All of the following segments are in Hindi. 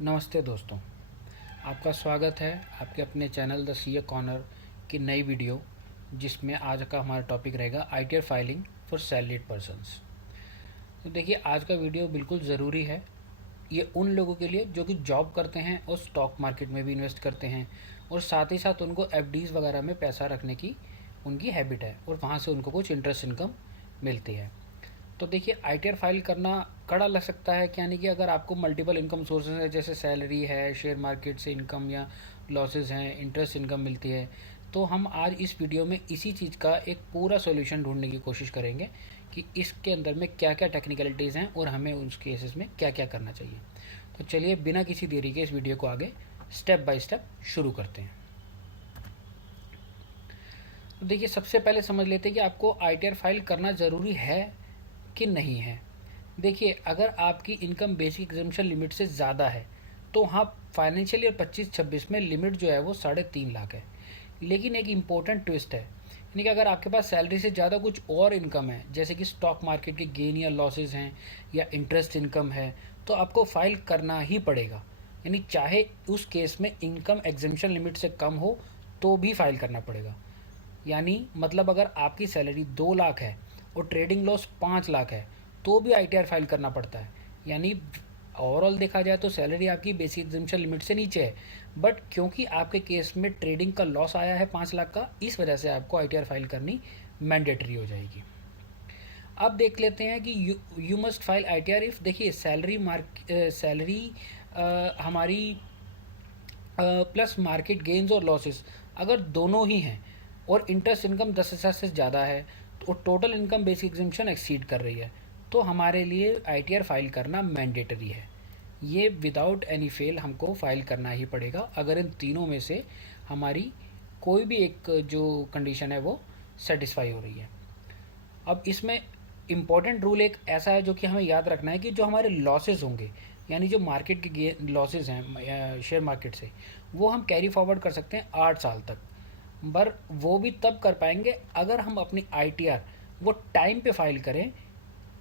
नमस्ते दोस्तों, आपका स्वागत है आपके अपने चैनल द सीए कॉर्नर की नई वीडियो, जिसमें आज का हमारा टॉपिक रहेगा ITR filing for salaried persons. तो देखिए, आज का वीडियो बिल्कुल ज़रूरी है। ये उन लोगों के लिए जो कि जॉब करते हैं और स्टॉक मार्केट में भी इन्वेस्ट करते हैं, और साथ ही साथ उनको एफडीज़ वगैरह में पैसा रखने की उनकी हैबिट है और वहाँ से उनको कुछ इंटरेस्ट इनकम मिलती है। तो देखिए, आईटीआर फाइल करना कड़ा लग सकता है, यानी कि अगर आपको मल्टीपल इनकम सोर्सेज है, जैसे सैलरी है, शेयर मार्केट से इनकम या लॉसेस हैं, इंटरेस्ट इनकम मिलती है, तो हम आज इस वीडियो में इसी चीज़ का एक पूरा सॉल्यूशन ढूंढने की कोशिश करेंगे कि इसके अंदर में क्या क्या टेक्निकलिटीज़ हैं और हमें उस केसेस में क्या क्या करना चाहिए। तो चलिए, बिना किसी देरी के इस वीडियो को आगे स्टेप बाय स्टेप शुरू करते हैं। तो देखिए, सबसे पहले समझ लेते हैं कि आपको आईटीआर फाइल करना ज़रूरी है कि नहीं है। देखिए, अगर आपकी इनकम बेसिक एग्जम्पशन लिमिट से ज़्यादा है तो हाँ, फाइनेंशियल ईयर 25-26 में लिमिट जो है वो 3.5 लाख है। लेकिन एक इम्पोर्टेंट ट्विस्ट है, यानी कि अगर आपके पास सैलरी से ज़्यादा कुछ और इनकम है, जैसे कि स्टॉक मार्केट के गेन या लॉसेज हैं या इंटरेस्ट इनकम है, तो आपको फाइल करना ही पड़ेगा। यानी चाहे उस केस में इनकम एग्जम्पशन लिमिट से कम हो तो भी फाइल करना पड़ेगा। यानी मतलब अगर आपकी सैलरी 2 लाख है और ट्रेडिंग लॉस 5 लाख है तो भी आईटीआर फाइल करना पड़ता है। यानी ओवरऑल देखा जाए तो सैलरी आपकी बेसिक एग्जम्पशन लिमिट से नीचे है, बट क्योंकि आपके केस में ट्रेडिंग का लॉस आया है 5 लाख का, इस वजह से आपको आईटीआर फाइल करनी मैंडेटरी हो जाएगी। अब देख लेते हैं कि you must file ITR if, देखिए सैलरी हमारी प्लस मार्केट गेन्स और लॉसेस अगर दोनों ही हैं और इंटरेस्ट इनकम 10,000 से ज़्यादा है तो total income basic exemption exceed कर रही है, तो हमारे लिए आईटीआर फाइल करना मैंडेटरी है। ये विदाउट एनी फेल हमको फाइल करना ही पड़ेगा, अगर इन तीनों में से हमारी कोई भी एक जो कंडीशन है वो सेटिस्फाई हो रही है। अब इसमें इम्पॉर्टेंट रूल एक ऐसा है जो कि हमें याद रखना है कि जो हमारे लॉसेस होंगे, यानी जो मार्केट के लॉसेस हैं शेयर मार्केट से, वो हम कैरी फॉरवर्ड कर सकते हैं 8 साल तक। पर वो भी तब कर पाएंगे अगर हम अपनी आईटीआर वो टाइम पे फाइल करें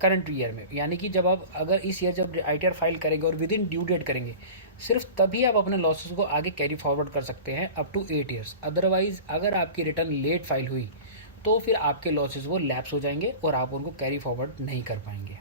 करंट ईयर में। यानी कि जब आप अगर इस ईयर जब आईटीआर फाइल करेंगे और विद इन ड्यू डेट करेंगे, सिर्फ तभी आप अपने लॉसेस को आगे कैरी फॉरवर्ड कर सकते हैं अप टू 8 ईयर्स। अदरवाइज अगर आपकी रिटर्न लेट फाइल हुई तो फिर आपके लॉसेस वो लैप्स हो जाएंगे और आप उनको कैरी फॉरवर्ड नहीं कर पाएंगे।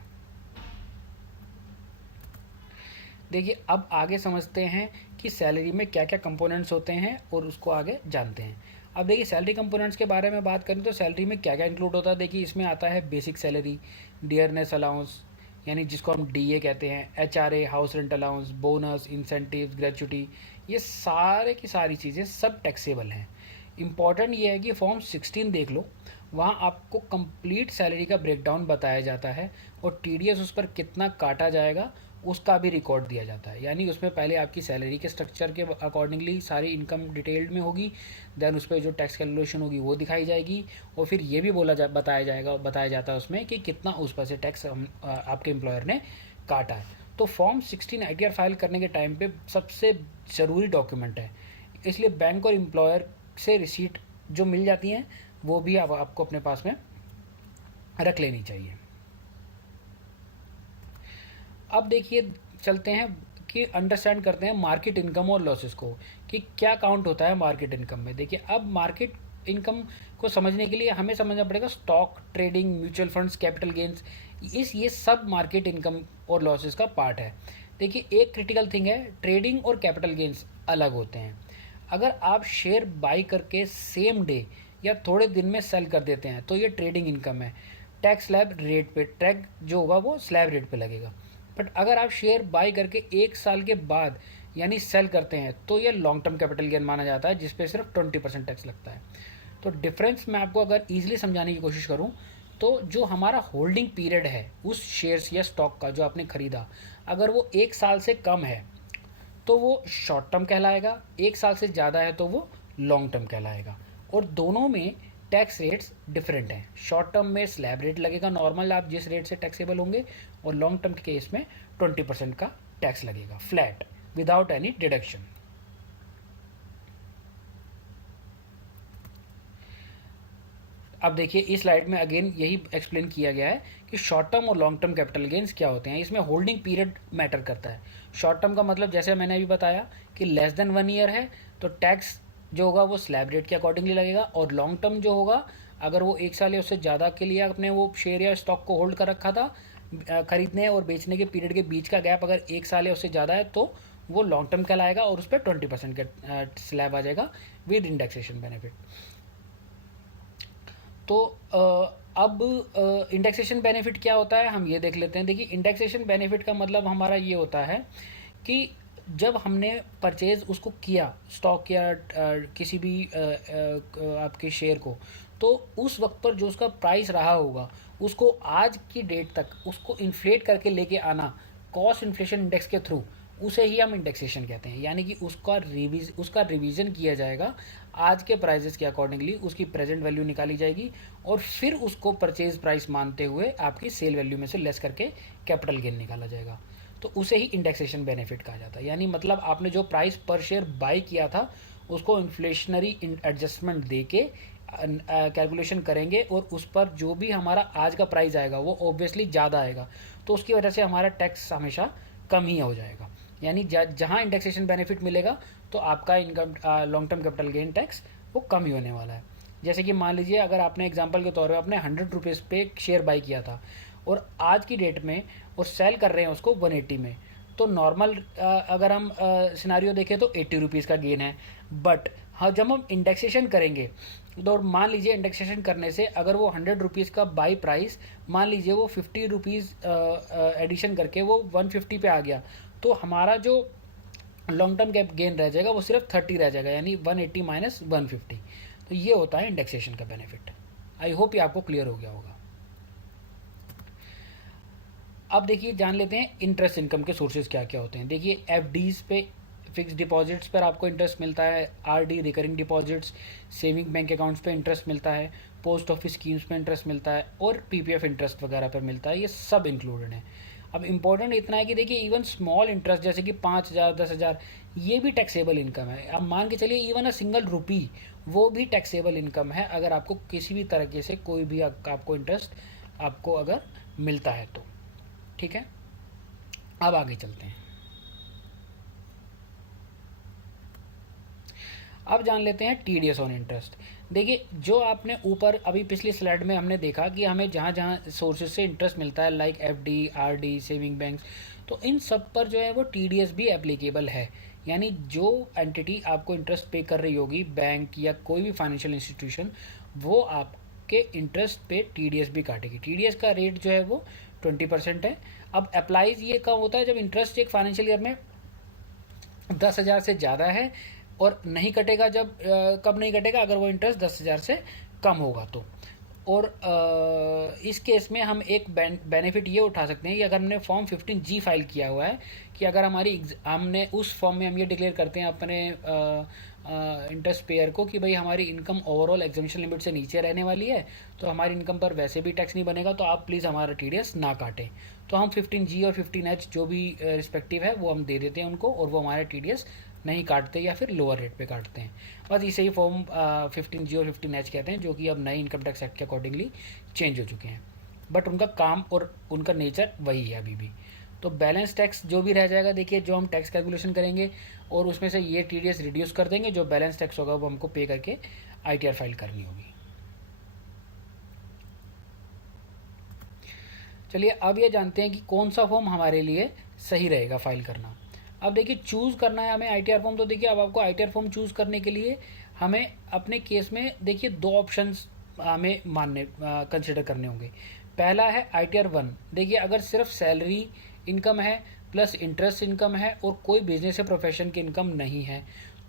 देखिए, अब आगे समझते हैं कि सैलरी में क्या क्या कंपोनेंट्स होते हैं और उसको आगे जानते हैं। अब देखिए, सैलरी कंपोनेंट्स के बारे में बात करें तो सैलरी में क्या क्या इंक्लूड होता है। देखिए, इसमें आता है बेसिक सैलरी, डियरनेस अलाउंस यानी जिसको हम डीए कहते हैं, HRA, house rent allowance, bonus, incentive, gratuity, ये सारे की सारी चीज़ें सब टैक्सेबल हैं। इम्पॉर्टेंट ये है कि फॉर्म 16 देख लो, वहाँ आपको कंप्लीट सैलरी का ब्रेकडाउन बताया जाता है और टीडीएस उस पर कितना काटा जाएगा उसका भी रिकॉर्ड दिया जाता है। यानी उसमें पहले आपकी सैलरी के स्ट्रक्चर के अकॉर्डिंगली सारी इनकम डिटेल्ड में होगी, देन उस पर जो टैक्स कैलकुलेशन होगी वो दिखाई जाएगी, और फिर ये भी बताया जाता है उसमें कि कितना उस पर से टैक्स आपके एम्प्लॉयर ने काटा है। तो फॉर्म 16 आईटीआर फाइल करने के टाइम पे सबसे ज़रूरी डॉक्यूमेंट है, इसलिए बैंक और एम्प्लॉयर से रिसीट जो मिल जाती हैं वो भी आपको अपने पास में रख लेनी चाहिए। अब देखिए, चलते हैं कि अंडरस्टैंड करते हैं मार्केट इनकम और लॉसेस को, कि क्या काउंट होता है मार्केट इनकम में। देखिए, अब मार्केट इनकम को समझने के लिए हमें समझना पड़ेगा stock trading, mutual funds, capital gains, ये सब मार्केट इनकम और लॉसेस का पार्ट है। देखिए, एक क्रिटिकल थिंग है, ट्रेडिंग और कैपिटल गेंस अलग होते हैं। अगर आप शेयर बाई करके सेम डे या थोड़े दिन में सेल कर देते हैं तो ये ट्रेडिंग इनकम है, टैक्स स्लैब रेट पे, टैग जो होगा वो स्लैब रेट पे लगेगा। बट अगर आप शेयर बाई करके 1 साल के बाद यानी सेल करते हैं तो ये लॉन्ग टर्म कैपिटल गेन माना जाता है, जिसपे सिर्फ 20% टैक्स लगता है। तो डिफरेंस मैं आपको अगर ईजिली समझाने की कोशिश करूं तो जो हमारा होल्डिंग पीरियड है उस शेयर्स या स्टॉक का जो आपने खरीदा, अगर वो 1 साल से कम है तो वो शॉर्ट टर्म कहलाएगा, 1 साल से ज़्यादा है तो वो लॉन्ग टर्म कहलाएगा। और दोनों में टैक्स रेट्स डिफरेंट हैं। शॉर्ट टर्म में स्लैब रेट लगेगा नॉर्मल, आप जिस रेट से टैक्सेबल होंगे, और लॉन्ग टर्म के केस में 20% का टैक्स लगेगा फ्लैट विदाउट एनी डिडक्शन। अब देखिए इस स्लाइड में अगेन यही एक्सप्लेन किया गया है कि शॉर्ट टर्म और लॉन्ग टर्म कैपिटल गेन्स क्या होते हैं। इसमें होल्डिंग पीरियड मैटर करता है। शॉर्ट टर्म का मतलब जैसे मैंने अभी बताया कि लेस देन 1 ईयर है तो टैक्स जो होगा वो स्लैब रेट के अकॉर्डिंगली लगेगा, और लॉन्ग टर्म जो होगा अगर वो 1 साल या उससे ज़्यादा के लिए अपने वो शेयर या स्टॉक को होल्ड कर रखा था, खरीदने और बेचने के पीरियड के बीच का गैप अगर 1 साल या उससे ज़्यादा है तो वो लॉन्ग टर्म कहलाएगा, और उस पर 20% का स्लैब आ जाएगा विद इंडेक्सेशन बेनिफिट। तो अब इंडेक्सेशन बेनिफिट क्या होता है हम ये देख लेते हैं। देखिए इंडेक्सेशन बेनिफिट का मतलब हमारा ये होता है कि जब हमने परचेज उसको किया स्टॉक या किसी भी आपके शेयर को, तो उस वक्त पर जो उसका प्राइस रहा होगा उसको आज की डेट तक उसको इन्फ्लेट करके लेके आना कॉस्ट इन्फ्लेशन इंडेक्स के थ्रू, उसे ही हम इंडेक्सेशन कहते हैं। यानी कि उसका रिवीजन किया जाएगा आज के प्राइजेस के अकॉर्डिंगली, उसकी प्रेजेंट वैल्यू निकाली जाएगी और फिर उसको परचेज प्राइस मानते हुए आपकी सेल वैल्यू में से लेस करके कैपिटल गेन निकाला जाएगा। तो उसे ही इंडेक्सेशन बेनिफिट कहा जाता है। यानी मतलब आपने जो प्राइस पर शेयर बाई किया था उसको इन्फ्लेशनरी एडजस्टमेंट दे के कैलकुलेशन करेंगे, और उस पर जो भी हमारा आज का प्राइस आएगा वो ऑब्वियसली ज़्यादा आएगा, तो उसकी वजह से हमारा टैक्स हमेशा कम ही हो जाएगा। यानी जहाँ इंडेक्सेशन बेनिफिट मिलेगा तो आपका income long term capital gain tax वो कम ही होने वाला है। जैसे कि मान लीजिए अगर आपने एग्जांपल के तौर पे आपने 100 रुपीज़ पे एक शेयर बाई किया था और आज की डेट में वो सेल कर रहे हैं उसको 180 में, तो नॉर्मल अगर हम सिनारियो देखें तो 80 रुपीज़ का गेन है। बट हाँ, जब हम इंडेक्सेशन करेंगे तो मान लीजिए इंडेक्सेशन करने से अगर वो 100 रुपीज़ का बाई प्राइस मान लीजिए वो 50 रुपीज़ एडिशन करके वो 150 पे आ गया, तो हमारा जो लॉन्ग टर्म गैप गेन रह जाएगा वो सिर्फ 30 रह जाएगा, यानी 180 माइनस 150। तो ये होता है इंडेक्सेशन का बेनिफिट। आई होप ये आपको क्लियर हो गया होगा। अब देखिए जान लेते हैं इंटरेस्ट इनकम के सोर्सेज क्या क्या होते हैं। देखिए एफडीज पे फिक्स डिपॉजिट्स पर आपको इंटरेस्ट मिलता है, RD recurring deposits, saving bank accounts पे इंटरेस्ट मिलता है, पोस्ट ऑफिस स्कीम्स पे इंटरेस्ट मिलता है और पीपीएफ इंटरेस्ट वगैरह पर मिलता है। ये सब इंक्लूडेड है। अब इम्पोर्टेंट इतना है कि देखिए इवन स्मॉल इंटरेस्ट जैसे कि 5,000 10,000 ये भी टैक्सेबल इनकम है। अब मान के चलिए इवन अ सिंगल रुपी वो भी टैक्सेबल इनकम है, अगर आपको किसी भी तरीके से कोई भी आपको इंटरेस्ट आपको अगर मिलता है तो। ठीक है, अब आगे चलते हैं। अब जान लेते हैं टीडीएस ऑन इंटरेस्ट। देखिए जो आपने ऊपर अभी पिछली स्लाइड में हमने देखा कि हमें जहाँ जहाँ सोर्सेज से इंटरेस्ट मिलता है like FD, RD, saving banks, तो इन सब पर जो है वो टीडीएस भी एप्लीकेबल है। यानी जो एंटिटी आपको इंटरेस्ट पे कर रही होगी, बैंक या कोई भी फाइनेंशियल इंस्टीट्यूशन, वो आपके इंटरेस्ट पे टीडीएस भी काटेगी। टीडीएस का रेट जो है वो 20% है। अब अप्लाइज ये कब होता है, जब इंटरेस्ट एक फाइनेंशियल ईयर में 10,000 से ज़्यादा है, और नहीं कटेगा जब कब नहीं कटेगा, अगर वो इंटरेस्ट 10,000 से कम होगा तो। और इस केस में हम एक बेनिफिट ये उठा सकते हैं कि अगर हमने फॉर्म 15G फाइल किया हुआ है कि अगर हमने उस फॉर्म में हम ये डिक्लेयर करते हैं अपने इंटरेस्ट पेयर को कि भाई हमारी इनकम ओवरऑल एग्जामिशन लिमिट से नीचे रहने वाली है, तो हमारी इनकम पर वैसे भी टैक्स नहीं बनेगा, तो आप प्लीज़ हमारा टीडीएस ना काटें। तो हम 15G और 15H जो भी रिस्पेक्टिव है वो हम दे देते हैं उनको, और वो हमारे टीडीएस नहीं काटते या फिर लोअर रेट पे काटते हैं। बस इसे ही फॉर्म 15G और 15H कहते हैं, जो कि अब नए इनकम टैक्स एक्ट के अकॉर्डिंगली चेंज हो चुके हैं, बट उनका काम और उनका नेचर वही है अभी भी। तो बैलेंस टैक्स जो भी रह जाएगा, देखिए जो हम टैक्स कैलकुलेशन करेंगे और उसमें से ये टीडीएस रिड्यूस कर देंगे, जो बैलेंस टैक्स होगा वो हमको पे करके आईटीआर फाइल करनी होगी। चलिए अब ये जानते हैं कि कौन सा फॉर्म हमारे लिए सही रहेगा फाइल करना। अब देखिए चूज़ करना है हमें आईटीआर फॉर्म, तो देखिए अब आपको आईटीआर फॉर्म चूज़ करने के लिए हमें अपने केस में देखिए 2 ऑप्शंस हमें कंसिडर करने होंगे। पहला है आईटीआर 1। देखिए अगर सिर्फ सैलरी इनकम है प्लस इंटरेस्ट इनकम है और कोई बिजनेस या प्रोफेशन की इनकम नहीं है,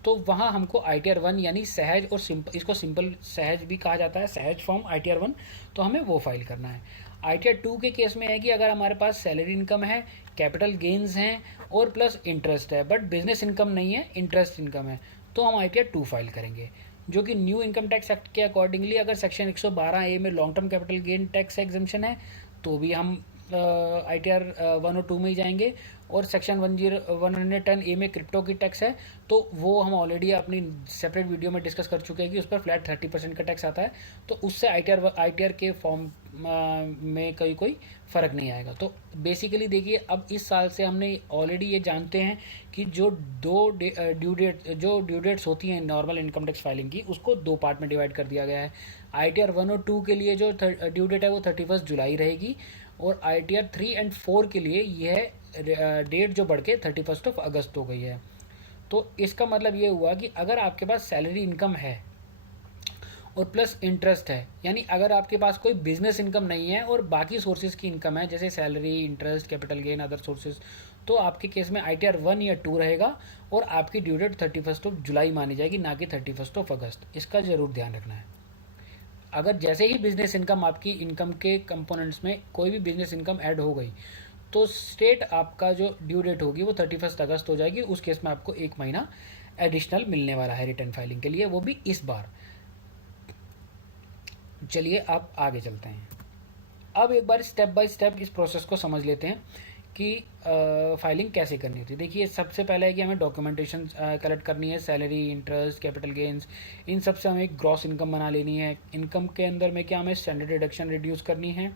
तो वहाँ हमको आईटीआर 1 यानी सहज और सिंपल, इसको सिंपल सहज भी कहा जाता है, सहज फॉर्म आईटीआर 1, तो हमें वो फाइल करना है। आईटीआर 2 के केस में है कि अगर हमारे पास सैलरी इनकम है, कैपिटल गेन्स हैं और प्लस इंटरेस्ट है, बट बिजनेस इनकम नहीं है, इंटरेस्ट इनकम है, तो हम आईटीआर 2 फाइल करेंगे, जो कि न्यू इनकम टैक्स एक्ट के अकॉर्डिंगली अगर सेक्शन 112A में long term capital gain tax exemption है तो भी हम आई टी आर 102 में ही जाएंगे, और सेक्शन 110A में क्रिप्टो की टैक्स है, तो वो हम ऑलरेडी अपनी सेपरेट वीडियो में डिस्कस कर चुके हैं कि उस पर फ्लैट 30% का टैक्स आता है, तो उससे आई टी आर के फॉर्म में कोई फ़र्क नहीं आएगा। तो बेसिकली देखिए, अब इस साल से हमने ऑलरेडी ये जानते हैं कि जो ड्यू डेट्स होती हैं नॉर्मल इनकम टैक्स फाइलिंग की, उसको दो पार्ट में डिवाइड कर दिया गया है। आई टी आर 102 के लिए जो ड्यू डेट है वो 31 जुलाई रहेगी, और आई टी आर 3 और 4 के लिए यह डेट जो बढ़ के 31 अगस्त हो गई है। तो इसका मतलब ये हुआ कि अगर आपके पास सैलरी इनकम है और प्लस इंटरेस्ट है, यानी अगर आपके पास कोई बिजनेस इनकम नहीं है और बाकी सोर्सेज की इनकम है, जैसे salary, interest, capital gain, other sources, तो आपके केस में आई टी आर 1 या 2 रहेगा, और आपकी ड्यू डेट 31 जुलाई मानी जाएगी, ना कि 31 अगस्त। इसका ज़रूर ध्यान रखना है। अगर जैसे ही बिजनेस इनकम आपकी इनकम के कंपोनेंट्स में कोई भी बिजनेस इनकम ऐड हो गई, तो स्टेट आपका जो ड्यू डेट होगी वो 31 अगस्त हो जाएगी। उस केस में आपको 1 महीना एडिशनल मिलने वाला है रिटर्न फाइलिंग के लिए, वो भी इस बार। चलिए अब आगे चलते हैं। अब एक बार स्टेप बाय स्टेप इस प्रोसेस को समझ लेते हैं कि फाइलिंग कैसे करनी होती है। देखिए, सबसे पहले है कि हमें डॉक्यूमेंटेशन कलेक्ट करनी है, सैलरी, इंटरेस्ट, कैपिटल गेंस, इन सब से हमें एक ग्रॉस इनकम बना लेनी है। इनकम के अंदर में क्या हमें स्टैंडर्ड डिडक्शन रिड्यूस करनी है।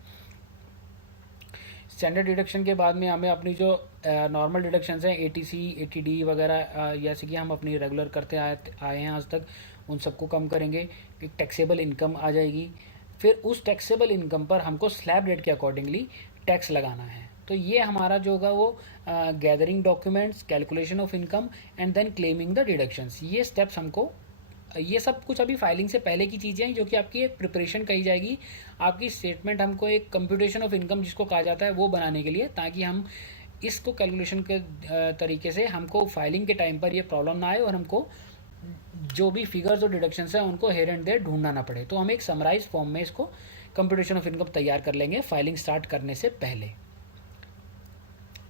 स्टैंडर्ड डिडक्शन के बाद में हमें अपनी जो नॉर्मल डिडक्शंस हैं, एटीसी, एटीडी वगैरह, जैसे कि हम अपनी रेगुलर करते आए हैं आज तक, उन सबको कम करेंगे। एक टैक्सेबल इनकम आ जाएगी। फिर उस टैक्सेबल इनकम पर हमको स्लैब रेट के अकॉर्डिंगली टैक्स लगाना है। तो ये हमारा जो होगा वो gathering documents, calculation of income and then claiming the deductions, ये स्टेप्स हमको, ये सब कुछ अभी फाइलिंग से पहले की चीज़ें हैं, जो कि आपकी एक प्रिपरेशन कही जाएगी। आपकी स्टेटमेंट हमको एक कंप्यूटेशन ऑफ इनकम जिसको कहा जाता है वो बनाने के लिए, ताकि हम इसको कैलकुलेशन के तरीके से हमको फाइलिंग के टाइम पर ये प्रॉब्लम ना आए, और हमको जो भी फिगर्स और डिडक्शंस हैं उनको हेयर एंड देयर ढूंढना ना पड़े। तो हम एक समराइज फॉर्म में इसको कंप्यूटेशन ऑफ इनकम तैयार कर लेंगे फाइलिंग स्टार्ट करने से पहले।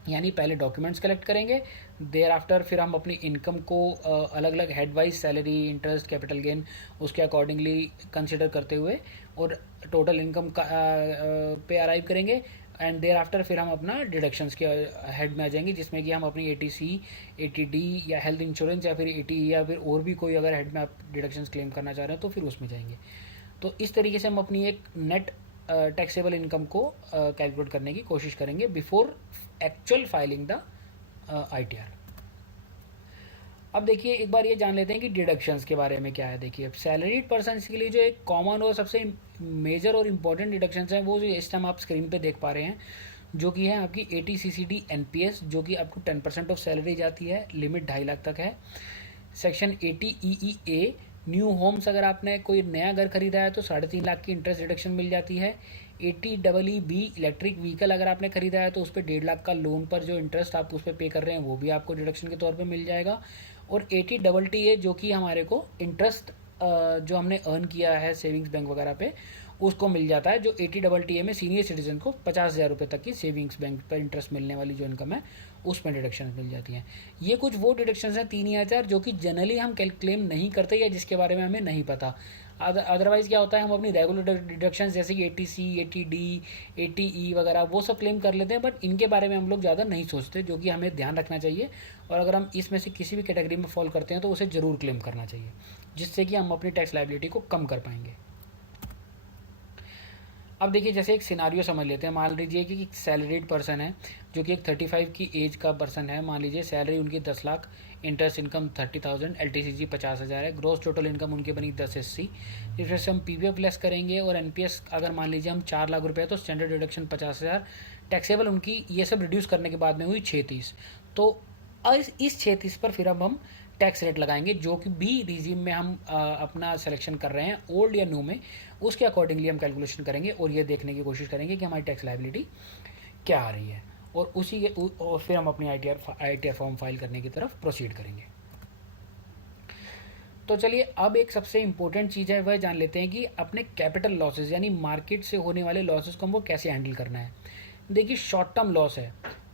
यानी पहले डॉक्यूमेंट्स कलेक्ट करेंगे, देयर आफ्टर फिर हम अपनी इनकम को अलग अलग head wise, salary, interest, capital gain, उसके अकॉर्डिंगली कंसिडर करते हुए और टोटल इनकम का पे अराइव करेंगे। एंड देयर आफ्टर फिर हम अपना डिडक्शंस के हेड में आ जाएंगे, जिसमें कि हम अपनी एटीसी, एटीडी या हेल्थ इंश्योरेंस या फिर एटीई या फिर और भी कोई अगर हेड में आप डिडक्शंस क्लेम करना चाह रहे हैं तो फिर उसमें जाएंगे। तो इस तरीके से हम अपनी एक नेट टैक्सेबल इनकम को कैलकुलेट करने की कोशिश करेंगे before actual filing the ITR. अब देखिए, एक बार ये जान लेते हैं कि डिडक्शंस के बारे में क्या है। देखिए, अब सैलरीड पर्सन के लिए जो एक कॉमन और सबसे मेजर और इम्पॉर्टेंट डिडक्शंस हैं, वो जो इस टाइम आप स्क्रीन पे देख पा रहे हैं, जो कि है आपकी ATCCD NPS, जो कि आपको 10% ऑफ सैलरी जाती है, लिमिट 2.5 लाख तक है। सेक्शन 80EEA, न्यू होम्स, अगर आपने कोई नया घर खरीदा है तो 3.5 लाख की इंटरेस्ट डिडक्शन मिल जाती है। 80EEB, इलेक्ट्रिक व्हीकल अगर आपने खरीदा है तो उस पर 1.5 लाख का लोन पर जो इंटरेस्ट आप उस पर पे कर रहे हैं वो भी आपको डिडक्शन के तौर पे मिल जाएगा। और 80TTA, जो कि हमारे को इंटरेस्ट जो हमने अर्न किया है सेविंग्स बैंक वगैरह पे, उसको मिल जाता है। जो 80TTA में सीनियर सिटीजन को 50,000 रुपये तक की सेविंग्स बैंक पर इंटरेस्ट मिलने वाली जो इनकम है उसमें डिडक्शन मिल जाती हैं। ये कुछ वो डिडक्शन हैं 3,000 जो कि जनरली हम क्लेम नहीं करते या जिसके बारे में हमें नहीं पता। अदरवाइज़ क्या होता है, हम अपनी रेगुलर डिडक्शन जैसे कि ATC, ATD, ATE वगैरह वो सब क्लेम कर लेते हैं, बट इनके बारे में हम लोग ज़्यादा नहीं सोचते, जो कि हमें ध्यान रखना चाहिए। और अगर हम इसमें से किसी भी कैटेगरी में फॉल करते हैं तो उसे ज़रूर क्लेम करना चाहिए, जिससे कि हम अपनी टैक्स लायबिलिटी को कम कर पाएंगे। अब देखिए, जैसे एक सिनारियो समझ लेते हैं। मान लीजिए कि एक सैलरीड पर्सन है, जो कि एक 35 की एज का पर्सन है। मान लीजिए सैलरी उनकी 10 लाख, इंटरेस्ट इनकम 30,000, LTCG 50,000 है, ग्रोस टोटल इनकम उनकी बनी 10 SC। इसमें से हम PPF लेस करेंगे, और NPS अगर मान लीजिए हम 4 लाख रुपये है तो स्टैंडर्ड डिडक्शन 50,000, टैक्सेबल उनकी ये सब रिड्यूस करने के बाद में हुई 36। तो इस 36 पर फिर अब हम टैक्स रेट लगाएंगे, जो कि भी रिजीम में हम अपना सिलेक्शन कर रहे हैं, ओल्ड या न्यू में, उसके अकॉर्डिंगली हम कैलकुलेशन करेंगे और ये देखने की कोशिश करेंगे कि हमारी टैक्स लायबिलिटी क्या आ रही है, और और फिर हम अपनी I T R form file करने की तरफ प्रोसीड करेंगे। तो चलिए, अब एक सबसे इंपॉर्टेंट चीज़ है वह जान लेते हैं कि अपने कैपिटल लॉसेज यानी मार्केट से होने वाले लॉसेज को हमको कैसे हैंडल करना है। देखिए, शॉर्ट टर्म लॉस है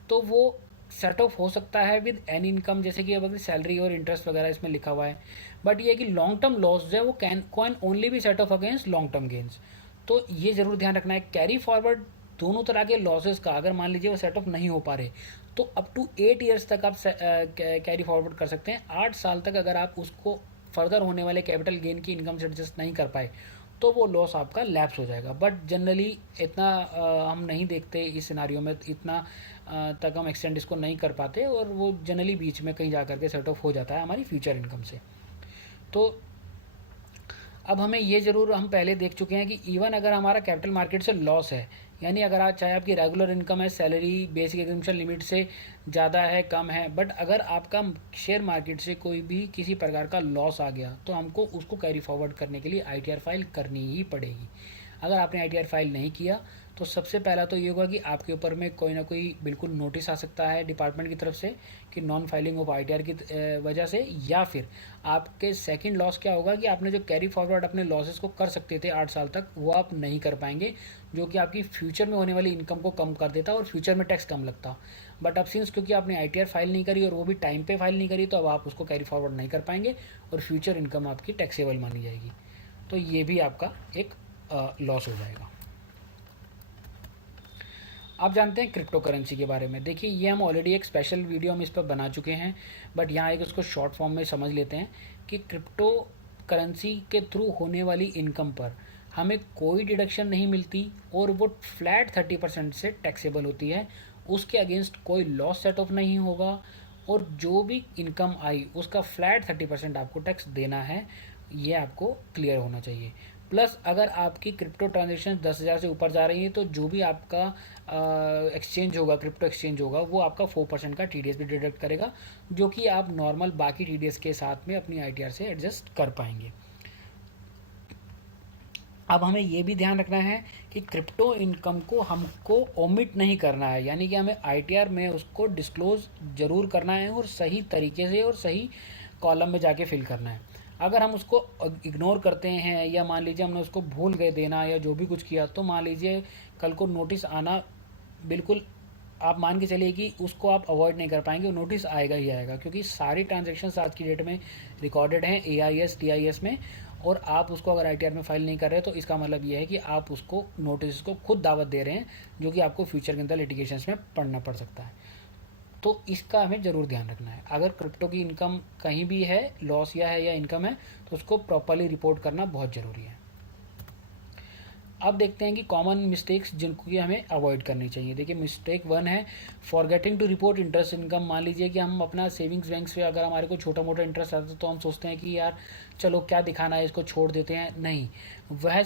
तो वो सेट ऑफ हो सकता है विद एनी इनकम, जैसे कि अब अपनी सैलरी और इंटरेस्ट वगैरह इसमें लिखा हुआ है। बट ये कि लॉन्ग टर्म लॉस जो है वो can only be set off against long term gains. तो ये ज़रूर ध्यान रखना है। कैरी फॉरवर्ड दोनों तरह के लॉसेस का अगर मान लीजिए वो सेट ऑफ नहीं हो पा रहे तो अप टू 8 ईयर्स तक आप कैरी फॉरवर्ड कर सकते हैं। 8 साल तक अगर आप उसको फर्दर होने वाले कैपिटल गेन की इनकम से एडजस्ट नहीं कर पाए तो वो लॉस आपका लैप्स हो जाएगा। बट जनरली इतना हम नहीं देखते इस सिनारियो में, इतना तक हम एक्सटेंड इसको नहीं कर पाते और वो जनरली बीच में कहीं जा करके सेट ऑफ हो जाता है हमारी फ्यूचर इनकम से। तो अब हमें ये ज़रूर हम पहले देख चुके हैं कि इवन अगर हमारा कैपिटल मार्केट से लॉस है, यानी अगर आप चाहे आपकी रेगुलर इनकम है, सैलरी बेसिक एग्जामेशन लिमिट से ज़्यादा है कम है, बट अगर आपका शेयर मार्केट से कोई भी किसी प्रकार का लॉस आ गया तो हमको उसको कैरी फॉरवर्ड करने के लिए आईटीआर फाइल करनी ही पड़ेगी। अगर आपने आईटीआर फाइल नहीं किया तो सबसे पहला तो ये होगा कि आपके ऊपर में कोई ना कोई बिल्कुल नोटिस आ सकता है डिपार्टमेंट की तरफ से कि नॉन फाइलिंग ऑफ आईटीआर की वजह से, या फिर आपके सेकंड लॉस क्या होगा कि आपने जो कैरी फॉरवर्ड अपने लॉसेस को कर सकते थे 8 साल तक वो आप नहीं कर पाएंगे, जो कि आपकी फ्यूचर में होने वाली इनकम को कम कर देता और फ्यूचर में टैक्स कम लगता। बट अब सिंस क्योंकि आपने आईटीआर फाइल नहीं करी और वो भी टाइम पे फाइल नहीं करी तो अब आप उसको कैरी फॉरवर्ड नहीं कर पाएंगे और फ्यूचर इनकम आपकी टैक्सेबल मानी जाएगी। तो ये भी आपका एक लॉस हो जाएगा। आप जानते हैं क्रिप्टो करेंसी के बारे में। देखिए ये हम ऑलरेडी एक स्पेशल वीडियो हम इस पर बना चुके हैं, बट यहाँ एक उसको शॉर्ट फॉर्म में समझ लेते हैं कि क्रिप्टो करेंसी के थ्रू होने वाली इनकम पर हमें कोई डिडक्शन नहीं मिलती और वो फ्लैट 30% से टैक्सेबल होती है। उसके अगेंस्ट कोई लॉस सेट ऑफ नहीं होगा और जो भी इनकम आई उसका फ्लैट 30% आपको टैक्स देना है। ये आपको क्लियर होना चाहिए। प्लस अगर आपकी क्रिप्टो ट्रांजेक्शन 10,000 से ऊपर जा रही है तो जो भी आपका एक्सचेंज होगा, क्रिप्टो एक्सचेंज होगा, वो आपका 4% का टीडीएस भी डिडक्ट करेगा, जो कि आप नॉर्मल बाकी टीडीएस के साथ में अपनी आईटीआर से एडजस्ट कर पाएंगे। अब हमें ये भी ध्यान रखना है कि क्रिप्टो इनकम को हमको ओमिट नहीं करना है, यानी कि हमें आईटीआर में उसको डिस्क्लोज ज़रूर करना है और सही तरीके से और सही कॉलम में जाके फिल करना है। अगर हम उसको इग्नोर करते हैं या मान लीजिए हमने उसको भूल गए देना या जो भी कुछ किया तो मान लीजिए कल को नोटिस आना बिल्कुल आप मान के चलिए कि उसको आप अवॉइड नहीं कर पाएंगे, नोटिस आएगा ही आएगा, क्योंकि सारी ट्रांजैक्शंस आज की डेट में रिकॉर्डेड हैं एआईएस टीआईएस में। और आप उसको अगर आईटीआर में फाइल नहीं कर रहे तो इसका मतलब ये है कि आप उसको नोटिस को खुद दावत दे रहे हैं, जो कि आपको फ्यूचर के अंदर लिटिगेशंस में पढ़ना पड़ सकता है। तो इसका हमें ज़रूर ध्यान रखना है। अगर क्रिप्टो की इनकम कहीं भी है, लॉस या इनकम है, तो उसको प्रॉपर्ली रिपोर्ट करना बहुत ज़रूरी है। अब देखते हैं कि कॉमन मिस्टेक्स जिनको कि हमें अवॉइड करनी चाहिए। देखिए मिस्टेक 1 है forgetting to report interest income. मान लीजिए कि हम अपना सेविंग्स बैंक से अगर हमारे को छोटा मोटा इंटरेस्ट आता है तो हम सोचते हैं कि यार चलो क्या दिखाना है, इसको छोड़ देते हैं। नहीं, वह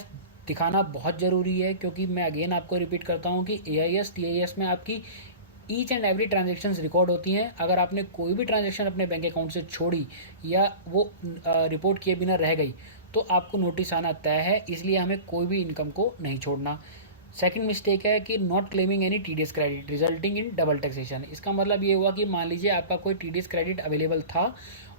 दिखाना बहुत ज़रूरी है, क्योंकि मैं अगेन आपको रिपीट करता हूँ कि एआईएस टीआईएस में आपकी each and every transaction record होती हैं। अगर आपने कोई भी ट्रांजेक्शन अपने बैंक अकाउंट से छोड़ी या वो रिपोर्ट किए बिना रह गई तो आपको नोटिस आना तय है, इसलिए हमें कोई भी इनकम को नहीं छोड़ना। सेकंड मिस्टेक है कि not claiming any TDS credit resulting in double taxation. इसका मतलब ये हुआ कि मान लीजिए आपका कोई टीडीएस क्रेडिट अवेलेबल था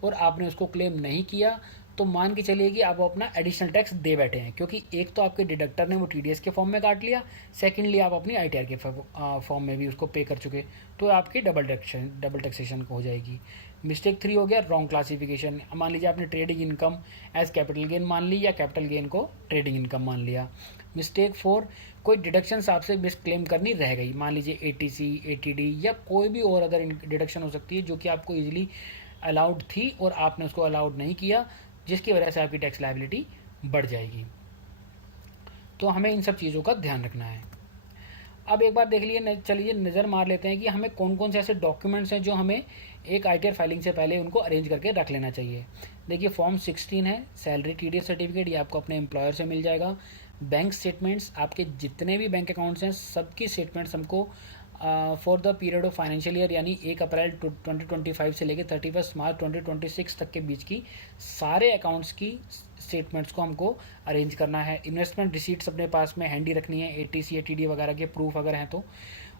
और आपने उसको क्लेम नहीं किया तो मान के चलिए कि आप अपना एडिशनल टैक्स दे बैठे हैं, क्योंकि एक तो आपके डिडक्टर ने वो टीडीएस के फॉर्म में काट लिया, सेकेंडली आप अपनी आईटीआर के फॉर्म में भी उसको पे कर चुके, तो आपकी डबल टैक्सेशन हो जाएगी। मिस्टेक 3 हो गया रॉन्ग क्लासिफिकेशन। मान लीजिए आपने trading income as capital gain मान ली या कैपिटल गेन को ट्रेडिंग इनकम मान लिया। मिस्टेक 4, कोई डिडक्शन आपसे मिस क्लेम करनी रह गई, मान लीजिए एटीसी एटीडी या कोई भी और अदर डिडक्शन हो सकती है जो कि आपको इजीली अलाउड थी और आपने उसको अलाउड नहीं किया, जिसकी वजह से आपकी टैक्स लायबिलिटी बढ़ जाएगी। तो हमें इन सब चीज़ों का ध्यान रखना है। अब एक बार देख लिए, चलिए नज़र मार लेते हैं कि हमें कौन कौन से ऐसे डॉक्यूमेंट्स हैं जो हमें एक आईटीआर फाइलिंग से पहले उनको अरेंज करके रख लेना चाहिए। देखिए फॉर्म 16 है, सैलरी टीडीएस सर्टिफिकेट, ये आपको अपने एम्प्लॉयर से मिल जाएगा। बैंक स्टेटमेंट्स, आपके जितने भी बैंक अकाउंट्स हैं सबकी स्टेटमेंट्स हमको for the period of financial year, यानी 1 अप्रैल 2025 से लेकर 31 मार्च 2026 तक के बीच की सारे अकाउंट्स की स्टेटमेंट्स को हमको अरेंज करना है। इन्वेस्टमेंट रिसीट्स अपने पास में हैंडी रखनी है, एटीसी एटीडी वगैरह के प्रूफ अगर हैं तो।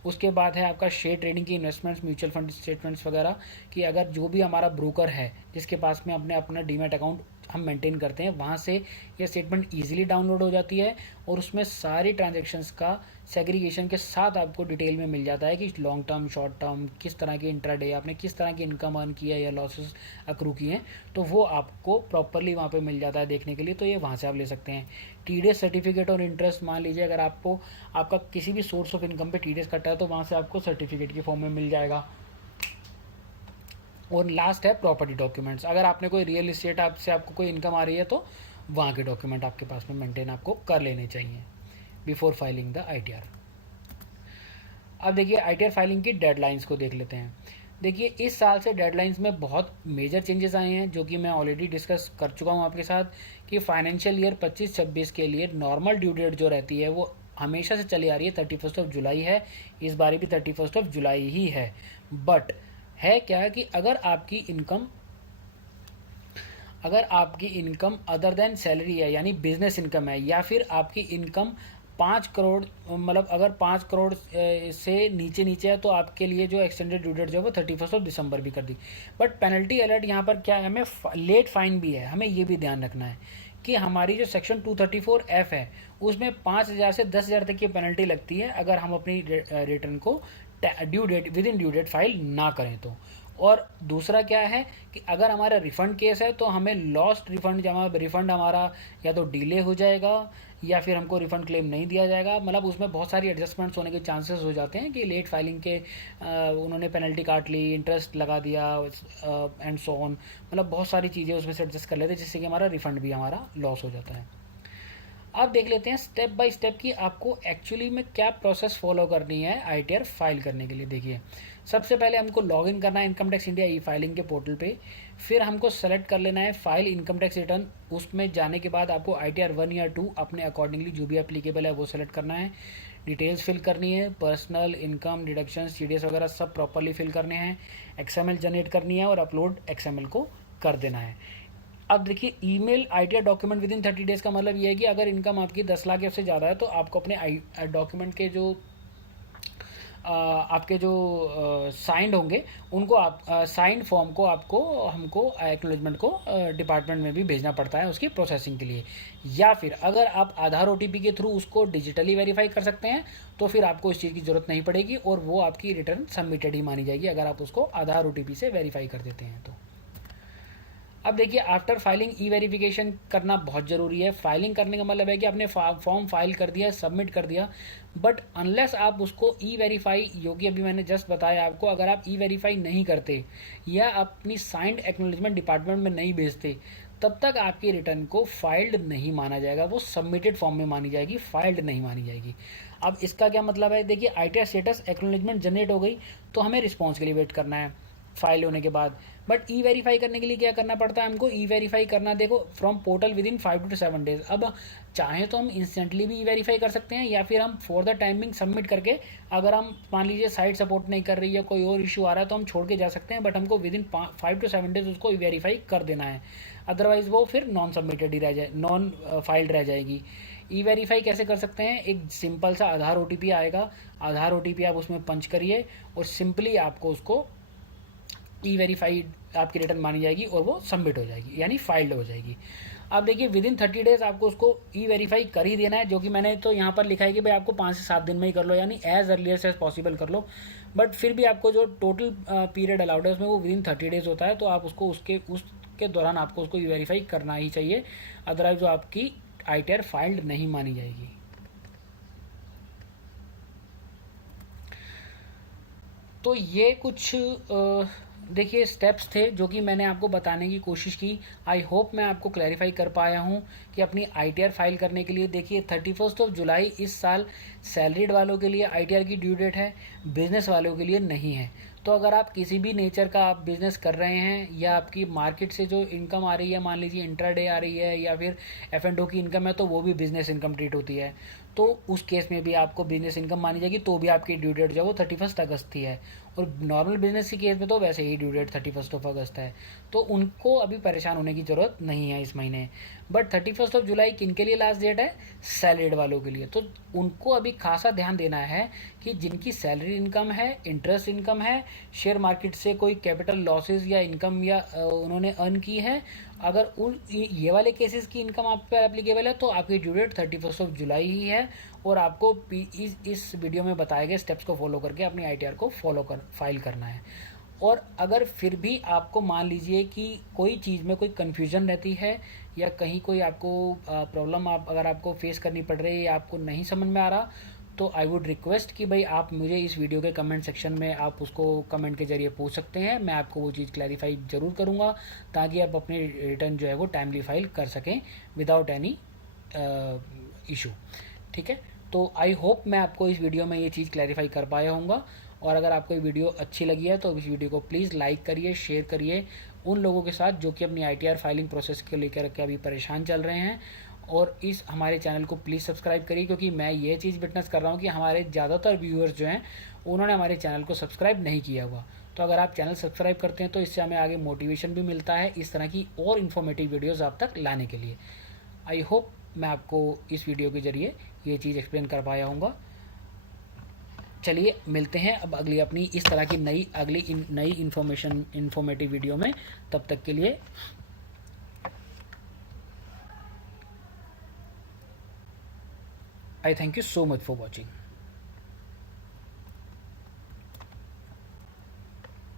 उसके बाद है आपका शेयर ट्रेडिंग की इन्वेस्टमेंट्स, म्यूचुअल फंड स्टेटमेंट्स वगैरह, कि अगर जो भी हमारा ब्रोकर है जिसके पास में अपने अपना डीमैट अकाउंट हम मेंटेन करते हैं, वहाँ से ये स्टेटमेंट ईजिली डाउनलोड हो जाती है और उसमें सारी ट्रांजेक्शन्स का सेग्रीगेशन के साथ आपको डिटेल में मिल जाता है कि लॉन्ग टर्म, शॉर्ट टर्म, किस तरह की इंट्राडे, आपने किस तरह की इनकम अर्न किया है या लॉसेस अक्रू किए हैं, तो वो आपको प्रॉपरली वहाँ पे मिल जाता है देखने के लिए। तो ये वहाँ से आप ले सकते हैं। टीडीएस सर्टिफिकेट और इंटरेस्ट, मान लीजिए अगर आपको आपका किसी भी सोर्स ऑफ इनकम पे टीडीएस कटा है तो वहाँ से आपको सर्टिफिकेट की फॉर्म में मिल जाएगा। और लास्ट है प्रॉपर्टी डॉक्यूमेंट्स। अगर आपने कोई रियल इस्टेट आपसे आपको कोई इनकम आ रही है तो वहाँ के डॉक्यूमेंट आपके पास में मेंटेन आपको कर लेने चाहिए बिफोर फाइलिंग द आईटीआर। अब देखिए आईटीआर फाइलिंग की डेडलाइंस को देख लेते हैं। देखिए इस साल से डेडलाइंस में बहुत मेजर चेंजेस आए हैं जो कि मैं ऑलरेडी डिस्कस कर चुका हूँ आपके साथ कि फाइनेंशियल ईयर 25-26 के लिए नॉर्मल ड्यू डेट जो रहती है वो हमेशा से चली आ रही है 31 जुलाई है। इस बार भी 31 जुलाई ही है। बट है क्या कि अगर आपकी इनकम अदर देन सैलरी है यानी बिजनेस इनकम है, या फिर आपकी इनकम 5 करोड़, मतलब अगर 5 करोड़ से नीचे नीचे है तो आपके लिए जो एक्सटेंडेड ड्यू डेट जो है वो 31 दिसंबर भी कर दी। बट पेनल्टी अलर्ट यहाँ पर क्या है, हमें लेट फाइन भी है। हमें ये भी ध्यान रखना है कि हमारी जो सेक्शन 234F है उसमें 5,000 से 10,000 तक की पेनल्टी लगती है अगर हम अपनी रिटर्न को due date within due date file ना करें तो। और दूसरा क्या है कि अगर हमारा रिफ़ंड केस है तो हमें लॉस्ट रिफ़ंड, जब रिफ़ंड हमारा या तो डिले हो जाएगा या फिर हमको रिफ़ंड क्लेम नहीं दिया जाएगा। मतलब उसमें बहुत सारी एडजस्टमेंट्स होने के चांसेस हो जाते हैं कि लेट फाइलिंग के उन्होंने पेनल्टी काट ली, इंटरेस्ट लगा दिया एंड सो ऑन। मतलब बहुत सारी चीज़ें उसमें से एडजस्ट कर लेते हैं जिससे कि हमारा रिफ़ंड भी हमारा लॉस हो जाता है। अब देख लेते हैं स्टेप बाय स्टेप कि आपको एक्चुअली में क्या प्रोसेस फॉलो करनी है आईटीआर फाइल करने के लिए। देखिए सबसे पहले हमको लॉगिन करना है इनकम टैक्स इंडिया ई फाइलिंग के पोर्टल पे। फिर हमको सेलेक्ट कर लेना है फाइल इनकम टैक्स रिटर्न। उसमें जाने के बाद आपको आईटीआर 1 या 2 अपने अकॉर्डिंगली जो भी एप्लीकेबल है वो सेलेक्ट करना है। डिटेल्स फिल करनी है, पर्सनल इनकम डिडक्शन टीडीएस वगैरह सब प्रॉपरली फिल करने हैं। एक्सएमएल जनरेट करनी है और अपलोड एक्सएमएल को कर देना है। अब देखिए email ITR document with in 30 days का मतलब ये है कि अगर इनकम आपकी 10 लाख या उससे ज़्यादा है तो आपको अपने डॉक्यूमेंट के जो आपके जो साइंड होंगे उनको आप साइंड फॉर्म को आपको हमको एक्नॉलेजमेंट को डिपार्टमेंट में भी भेजना पड़ता है उसकी प्रोसेसिंग के लिए। या फिर अगर आप आधार ओटीपी के थ्रू उसको डिजिटली वेरीफाई कर सकते हैं तो फिर आपको इस चीज़ की ज़रूरत नहीं पड़ेगी और वो आपकी रिटर्न सबमिटेड ही मानी जाएगी अगर आप उसको आधार ओटीपी से वेरीफाई कर देते हैं तो। अब देखिए आफ्टर फाइलिंग ई वेरिफिकेशन करना बहुत ज़रूरी है। फाइलिंग करने का मतलब है कि आपने फॉर्म फाइल कर दिया, सबमिट कर दिया, बट अनलेस आप उसको ई वेरीफाई, जो कि अभी मैंने जस्ट बताया आपको, अगर आप ई वेरीफाई नहीं करते या अपनी साइंड एक्नॉलेजमेंट डिपार्टमेंट में नहीं भेजते तब तक आपकी रिटर्न को फाइल्ड नहीं माना जाएगा। वो सबमिटेड फॉर्म में मानी जाएगी, फाइल्ड नहीं मानी जाएगी। अब इसका क्या मतलब है, देखिए आईटीआर स्टेटस एक्नॉलेजमेंट जनरेट हो गई तो हमें रिस्पॉन्स के लिए वेट करना है फाइल होने के बाद। बट ई वेरीफाई करने के लिए क्या करना पड़ता है हमको, ई वेरीफाई करना देखो from portal with in 5 to 7 days. अब चाहें तो हम इंस्टेंटली भी ई वेरीफाई कर सकते हैं या फिर हम फॉर द टाइमिंग सबमिट करके, अगर हम मान लीजिए साइट सपोर्ट नहीं कर रही है, कोई और इशू आ रहा है तो हम छोड़ के जा सकते हैं, बट हमको विद इन 5 to 7 डेज उसको ई वेरीफाई कर देना है। अदरवाइज वो फिर नॉन सबमिटेड ही रह जाए, नॉन फाइल्ड रह जाएगी। ई वेरीफाई कैसे कर सकते हैं, एक सिंपल सा आधार ओटीपी आएगा, आधार ओटीपी आप उसमें पंच करिए और सिंपली आपको उसको ई वेरीफाइड आपकी रिटर्न मानी जाएगी और वो सबमिट हो जाएगी यानी फाइल्ड हो जाएगी। अब देखिए विद इन 30 डेज आपको उसको ई वेरीफाई कर ही देना है, जो कि मैंने तो यहाँ पर लिखा है कि भाई आपको 5 से 7 दिन में ही कर लो यानी एज अर्लियर एज पॉसिबल कर लो। बट फिर भी आपको जो टोटल पीरियड अलाउड है उसमें वो विद इन 30 डेज होता है, तो आप उसको उसके दौरान आपको उसको ई वेरीफाई करना ही चाहिए, अदरवाइज जो आपकी आईटीआर फाइल्ड नहीं मानी जाएगी। तो ये कुछ देखिए स्टेप्स थे जो कि मैंने आपको बताने की कोशिश की। आई होप मैं आपको क्लैरिफाई कर पाया हूँ कि अपनी आईटीआर फाइल करने के लिए देखिए 31 जुलाई इस साल सैलरीड वालों के लिए आईटीआर की ड्यू डेट है, बिजनेस वालों के लिए नहीं है। तो अगर आप किसी भी नेचर का आप बिज़नेस कर रहे हैं या आपकी मार्केट से जो इनकम आ रही है, मान लीजिए इंट्राडे आ रही है या फिर F&O की इनकम है, तो वो भी बिज़नेस इनकम ट्रीट होती है। तो उस केस में भी आपको बिजनेस इनकम मानी जाएगी, तो भी आपकी ड्यू डेट जो है वो 31 अगस्त ही है। और नॉर्मल बिजनेस के केस में तो वैसे ही ड्यू डेट 31 अगस्त है, तो उनको अभी परेशान होने की ज़रूरत नहीं है इस महीने। बट 31 जुलाई किन के लिए लास्ट डेट है, सैलरीड वालों के लिए। तो उनको अभी खासा ध्यान देना है कि जिनकी सैलरी इनकम है, इंटरेस्ट इनकम है, शेयर मार्केट से कोई कैपिटल लॉसेज या इनकम या उन्होंने अर्न की है, अगर उन ये वाले केसेस की इनकम आप पे एप्लीकेबल है तो आपकी ड्यू डेट 31 जुलाई ही है, और आपको इस वीडियो में बताए गए स्टेप्स को फॉलो करके अपनी आईटीआर को फाइल करना है। और अगर फिर भी आपको मान लीजिए कि कोई चीज़ में कोई कन्फ्यूजन रहती है या कहीं कोई आपको प्रॉब्लम अगर आपको फेस करनी पड़ रही है या आपको नहीं समझ में आ रहा, तो आई वुड रिक्वेस्ट कि भाई आप मुझे इस वीडियो के कमेंट सेक्शन में आप उसको कमेंट के ज़रिए पूछ सकते हैं। मैं आपको वो चीज़ क्लैरिफाई ज़रूर करूँगा ताकि आप अपने रिटर्न जो है वो टाइमली फाइल कर सकें विदाउट एनी इशू। ठीक है, तो आई होप मैं आपको इस वीडियो में ये चीज़ क्लैरिफाई कर पाया हूँगा। और अगर आपको ये वीडियो अच्छी लगी है तो इस वीडियो को प्लीज़ लाइक करिए, शेयर करिए उन लोगों के साथ जो कि अपनी आईटीआर फाइलिंग प्रोसेस को लेकर के अभी परेशान चल रहे हैं। और इस हमारे चैनल को प्लीज़ सब्सक्राइब करिए, क्योंकि मैं ये चीज़ विटनेस कर रहा हूँ कि हमारे ज़्यादातर व्यूअर्स जो हैं उन्होंने हमारे चैनल को सब्सक्राइब नहीं किया हुआ। तो अगर आप चैनल सब्सक्राइब करते हैं तो इससे हमें आगे मोटिवेशन भी मिलता है इस तरह की और इन्फॉर्मेटिव वीडियोज़ आप तक लाने के लिए। आई होप मैं आपको इस वीडियो के ज़रिए ये चीज़ एक्सप्लेन कर पाया हूँगा। चलिए मिलते हैं अब अगली अपनी इस तरह की नई इन्फॉर्मेटिव वीडियो में। तब तक के लिए आई thank you so much for watching.